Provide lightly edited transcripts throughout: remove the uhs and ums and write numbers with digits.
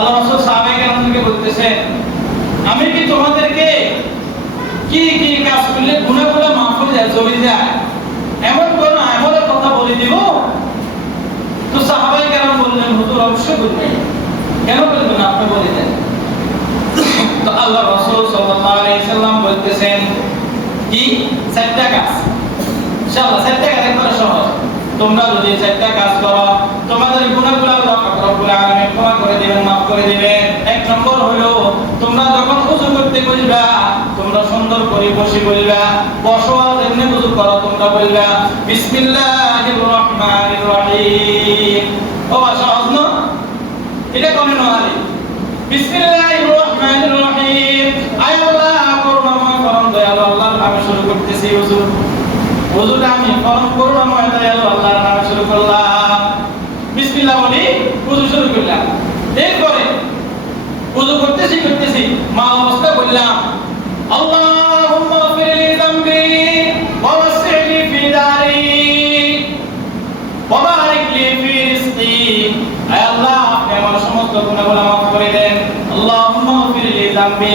আল্লাহ রাসূল সাহাবায়ে কেরামকে বলতেছেন, আমি কি তোমাদেরকে কি কি কাজ করলে গুনাহগুলো মাফ হয়ে যায়, চলে যায়, এমন কোন আমলের কথা বলে দিব? তো সাহাবায়ে কেরাম বললেন, হুজুর অবশ্যই বলবেন। কেন বলবেন না, আপনি বলে দেন। তো আল্লাহ রাসূল সাল্লাল্লাহু আলাইহি সাল্লাম বলতেছেন কি, চারটা কাজ। ইনশাআল্লাহ চারটা কাজ একবারে সহজ। তোমরা যদি চারটা কাজ করো, তোমাদের গুনাহগুলো আল্লাহ রব্বুল আলামিন ক্ষমা করে দিবেন, মাফ করে দিবেন। এক নম্বর হলো, তোমরা যখন ওযু করতে বসবা, তোমরা সুন্দর করে বসে বলবা, বসো আর এমনি ওযু করো, তোমরা বলবা বিসমিল্লাহির রহমানির রহিম। ও সহজ না? এটা কোন নয়? বিসমিল্লাহির রহমানির রহিম। আয় আল্লাহ করুণাময় পরম দয়ালু আল্লাহর নামে শুরু করতেছি ওযু। ওযুটা আমি পরম করুণাময় দয়ালু আল্লাহর নামে শুরু করলাম। বিসমিল্লাহ বলি ওযু শুরু করলাম। এরপরে ওযু করতেছি মা অবস্থা বললাম, আল্লাহুম্মা ফিরলি যামবি ওয়া ওয়াসি'লি ফি দারি ওয়া বারিক লি ফি রিজকি। আয় আল্লাহ আপনি আমার সমস্ত গুনাহগুলো মাফ করে দেন। আল্লাহুম্মা ফিরলি যামবি,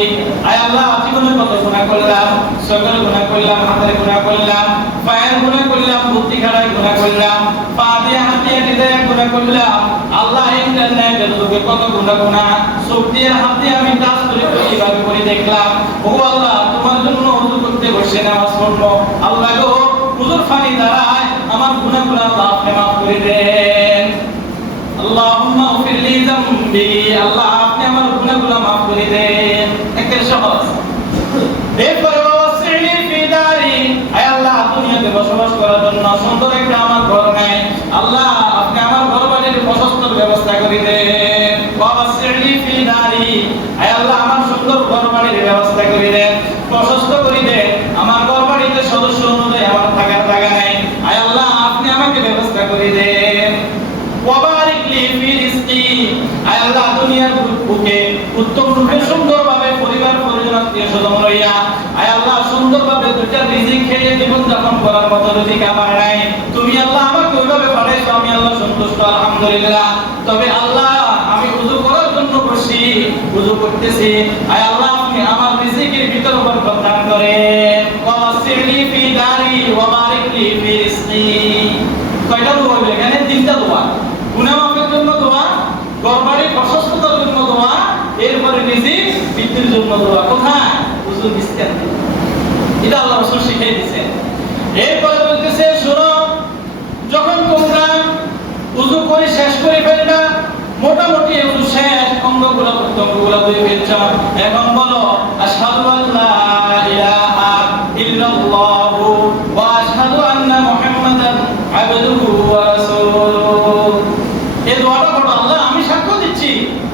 আয় আল্লাহ জীবনে কত গুনাহ করলাম, সকল গুনাহ করলাম, হাতের গুনাহ করলাম, পায়ের গুনাহ করলাম, বুদ্ধি খারাপ গুনাহ করলাম, পা দিয়ে হাত দিয়ে হৃদয়ে গুনাহ করলাম। আল্লাহ ইন্টারনেটে লোকে কত গুনাহ, চোখ দিয়ে হাত দিয়ে আমি কাজ করে কিভাবে করে দেখলাম। ও আল্লাহ তোমার জন্য ওযু করতে বসে নামাজ পড়বো, আল্লাহ গো ওযুর পানি দ্বারায় আমার গুনাহগুলো আল্লাহ আপনি মাফ করে দেন। আল্লাহুম্মা ফিরলি যামবি, আল্লাহ আপনি আমার গুনাহগুলো মাফ করে দেন। একের সহজ। এরপরে ওয়াসি'লি ফি দারি, আয় আল্লাহ দুনিয়াতে বসবাস করার জন্য সুন্দর একটা আমার ঘর নাই, আল্লাহ আপনি আমার ঘর বাড়ির প্রশস্তর ব্যবস্থা করে দেন। ওয়াসি'লি ফি দারি, আয় আল্লাহ আমার সুন্দর ঘর বাড়ির ব্যবস্থা করে দেন, প্রশস্ত করে দেন। আমার ঘর বাড়িতে সদস্য অনুযায়ী আমার থাকার জায়গা নাই, আয় আল্লাহ আপনি আমাকে ব্যবস্থা করে দেন। ওয়া বারিক লি ফি রিজকি, আয় আল্লাহ দুনিয়ার বুকে উত্তম রূপে সুন্দরভাবে পরিবার পরিজন আত্মীয় স্বজন লইয়া, আয় আল্লাহ সুন্দরভাবে দুইটা রিজিক খেয়ে জীবন যাপন করার মতো রিজিক আমার নাই। তুমি আল্লাহ আমাকে ওইভাবে পাঠাইছো, আমি আল্লাহ সন্তুষ্ট আলহামদুলিল্লাহ। তবে আল্লাহ আমি ওযু করার জন্য বসি, ওযু করতেছি, আয় আল্লাহ আপনি আমার রিজিকের ভিতর বরকত দান করেন। ওয়াসি'লি ফি দারি ওয়া বারিক লি ফি রিজকি। কয়টা দোয়া হলো এখানে? তিনটা দোয়া। গুনাহ মাফের জন্য দোয়া, ঘরবাড়ি প্রশস্ততার জন্য দোয়া, এরপরে রিজিক বৃদ্ধির জন্য দোয়া। কোথায়? ওযু ইস্তেগফার। এটা আল্লাহ রাসূল শিখিয়ে দিয়েছেন। এরপরে বলতেছে, শোনো, যখন তোমরা ওযু করে শেষ করে ফেলবা, মোটামুটি ওযু শেষ, অঙ্গগুলো প্রত্যঙ্গগুলো ধুয়ে ফেলছ, এখন বলো আশহাদু আল্লা ইলাহা ইল্লাল্লাহু ওয়া আশহাদু আন্না মুহাম্মাদান আবদুহু ওয়া রাসূলুহু। এই দোয়াটা পড়ো, আল্লাহ আমি সাক্ষ্য দিচ্ছি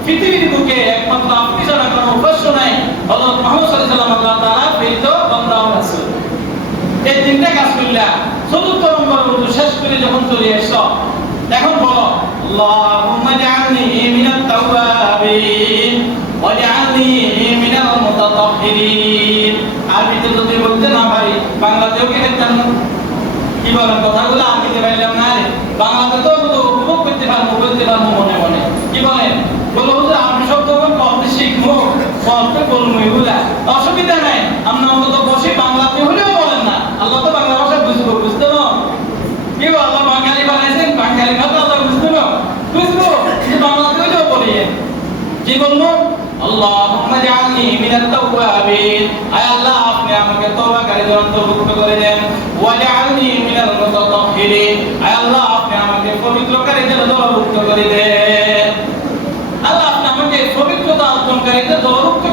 পৃথিবীর বুকে একমাত্র আপনি ছাড়া কোনো উপাস্য নাই, হযরত মুহাম্মদ সাল্লাল্লাহু আলাইহি ওয়াসাল্লাম আল্লাহ তাআলা প্রেরিত বান্দা ও রাসূল। এই তিনটা কাজ করলা, চতুর্থ নম্বর ওযু শেষ করে যখন চলে এসো, এখন বলো আল্লাহুম্মা জাআলনি মিনাত তাওয়াবিন ওয়া জাআলনি মিনাল মুতাতাহহিরিন। আরবিতে যদি বলতে না পারি, বাংলাতেও কি দেখতাম? কি বলেন কথাগুলো? আরবিতে পাইলাম না রে, বাংলাতে তো উপভোগ করতে পারবো, বলতে পারবো মনে মনে। কি বলেন? বলো হুজুর আরবি শব্দ কবে শিখবো, কবে বলবো, এগুলা অসুবিধা নাই, আমরা অন্তত বসে বাংলাতে হলেও বলেন না, আল্লাহ তো বাংলা ভাষা বুঝবো, বুঝতে না? কেউ আল্লাহ বাঙালি বানাইছেন, বাঙালি ভাষা আল্লাহ বুঝতে না, বুঝবো, কিন্তু বাংলাতে হলেও বলি। কি বলবো? আল্লাহুম্মা জাআলনি মিনাত তাওয়াবিন, আয় আল্লাহ আপনি আমাকে তওবাকারীদের অন্তর্ভুক্ত করে দেন। ওয়া জাআলনি মিনাল মুতাতাহহিরিন, আয় আল্লাহ আপনি আমাকে পবিত্রকারীদের অন্তর্ভুক্ত করে দেন। আল্লাহ আপনি আমাকে পবিত্রতা অর্জনকারীদের অন্তর্ভুক্ত